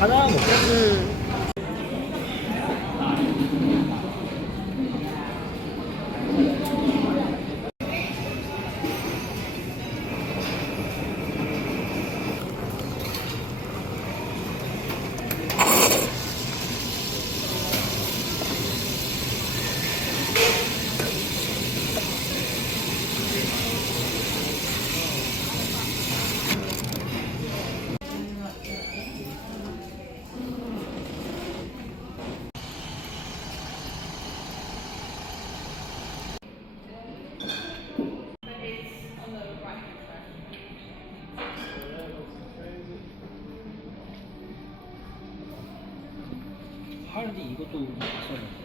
하나 먹자. 하는데 이것도 있었는데.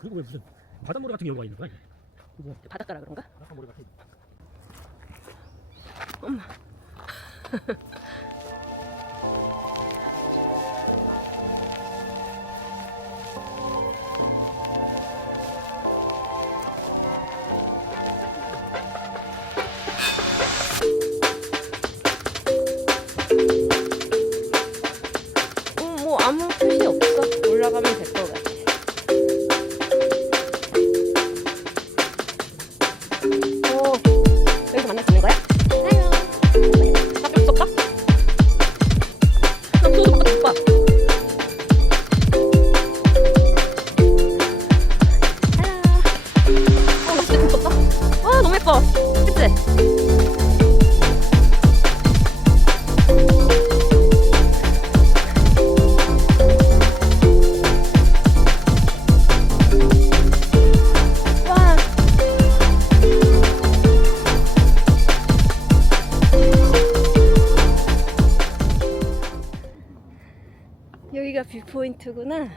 그리고 왜 무슨 바닷모래 같은 경우가 있는 거야? 뭐 바닷가라 그런가? 바닷모래 같은. 엄마. 뭐 아무 표시 없어. 올라가면 될 것 같아. 여기서 만날 수 있는 거야? 아유. 카페 없을까? 나 무서워서 바깥에 못 봐. 나 진짜 무섭다. 와, 너무 예뻐. 그치? 여기가 뷰포인트구나.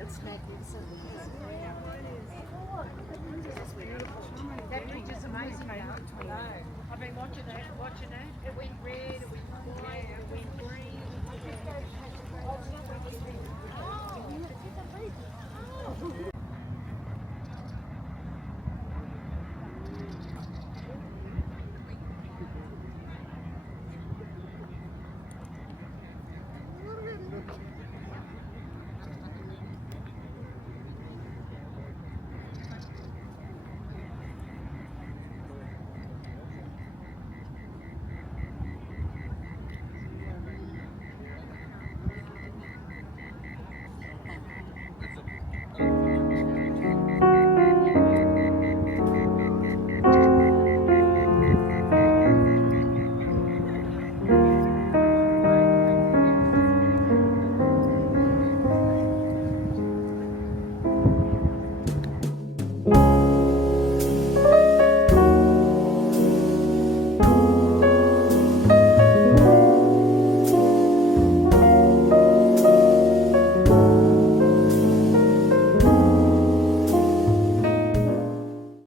It's magnificent. That bridge is amazing now. I've been watching it. It went red, it went